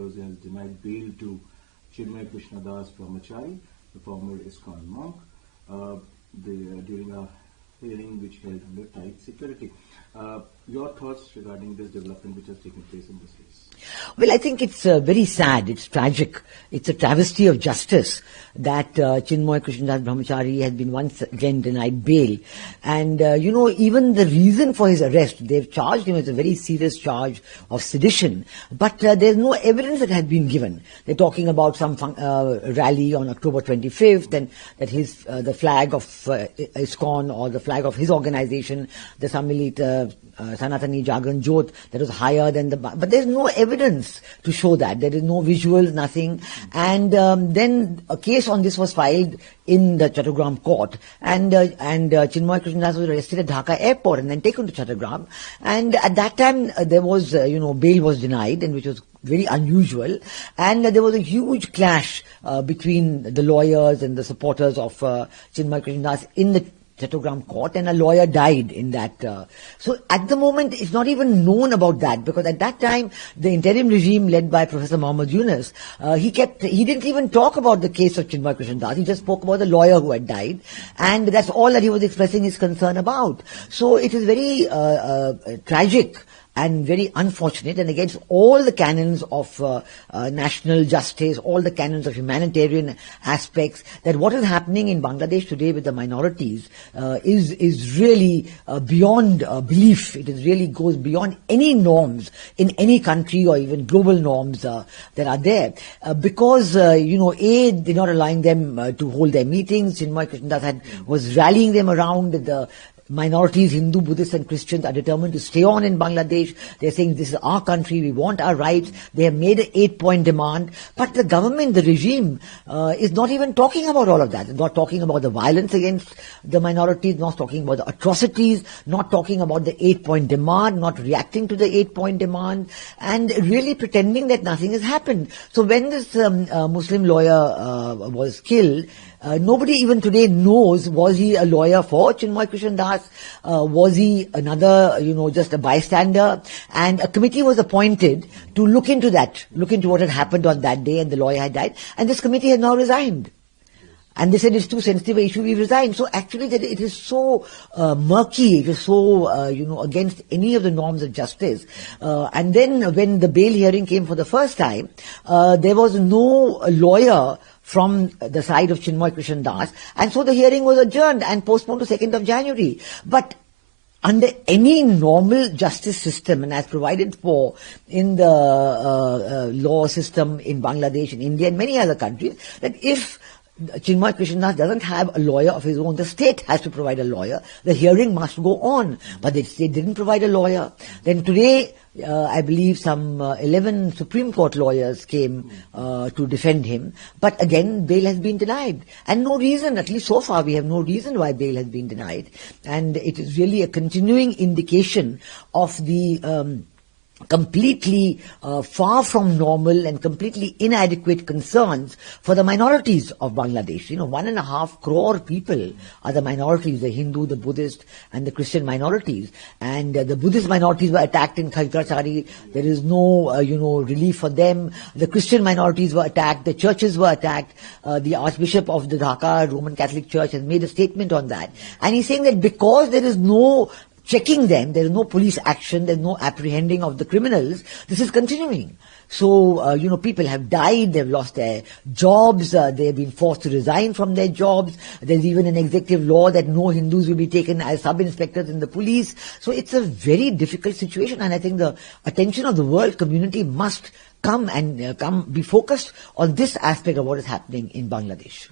has denied bail to Chinmoy Krishna Das Brahmachari, the former iskcon monk, during a hearing which held under tight security. Your thoughts regarding this development which has taken place in this case? Well, I think it's very sad. It's tragic. It's a travesty of justice that Chinmoy Krishna Das Brahmachari has been once again denied bail. And, even the reason for his arrest, they've charged him with a very serious charge of sedition. But there's no evidence that has been given. They're talking about some rally on October 25th and that the flag of iskcon or the flag of his organization, the Sammilit Sanatani Jagran Jyot, that was higher than but there's no evidence to show that. There is no visuals, nothing. And then a case on this was filed in the Chattogram court, and Chinmoy Krishna Das was arrested at Dhaka airport and then taken to Chattogram. And at that time there was, bail was denied, and which was very unusual, and there was a huge clash between the lawyers and the supporters of Chinmoy Krishna Das in the Chattogram court, and a lawyer died in that. So at the moment, it's not even known about that, because at that time, the interim regime led by Professor Muhammad Yunus, he didn't even talk about the case of Chinmoy Krishna Das. He just spoke about the lawyer who had died, and that's all that he was expressing his concern about. So it is very tragic and very unfortunate, and against all the canons of national justice, all the canons of humanitarian aspects, that what is happening in Bangladesh today with the minorities is really beyond belief. It is really goes beyond any norms in any country or even global norms that are there. Because, they're not allowing them to hold their meetings. Chinmoy Krishna Das was rallying them around. The minorities, Hindu, Buddhists and Christians, are determined to stay on in Bangladesh. They're saying this is our country, we want our rights. They have made an 8-point demand. But the government, the regime, is not even talking about all of that. It's not talking about the violence against the minorities, not talking about the atrocities, not talking about the 8-point demand, not reacting to the 8-point demand, and really pretending that nothing has happened. So when this Muslim lawyer was killed, nobody even today knows, was he a lawyer for Chinmoy Krishna Das? Was he another, just a bystander? And a committee was appointed to look into what had happened on that day, and the lawyer had died. And this committee has now resigned. And they said it's too sensitive an issue, we resigned. So actually it is so murky, it is so, against any of the norms of justice. And then when the bail hearing came for the first time, there was no lawyer from the side of Chinmoy Krishna Das, and so the hearing was adjourned and postponed to 2nd of January. But under any normal justice system, and as provided for in the law system in Bangladesh, in India and many other countries, that if Chinmoy Krishna Das doesn't have a lawyer of his own, the state has to provide a lawyer. The hearing must go on. But the state didn't provide a lawyer. Then today, I believe some 11 Supreme Court lawyers came to defend him. But again, bail has been denied. And no reason, at least so far, we have no reason why bail has been denied. And it is really a continuing indication of the completely far from normal and completely inadequate concerns for the minorities of Bangladesh. 1.5 crore people are the minorities, the Hindu, the Buddhist and the Christian minorities. And the Buddhist minorities were attacked in Khaikratari. There is no, relief for them. The Christian minorities were attacked. The churches were attacked. The Archbishop of the Dhaka Roman Catholic Church has made a statement on that. And he's saying that because there is no checking them, there is no police action, there is no apprehending of the criminals, this is continuing. So, people have died, they've lost their jobs, they've been forced to resign from their jobs. There's even an executive law that no Hindus will be taken as sub-inspectors in the police. So it's a very difficult situation, and I think the attention of the world community must be focused on this aspect of what is happening in Bangladesh.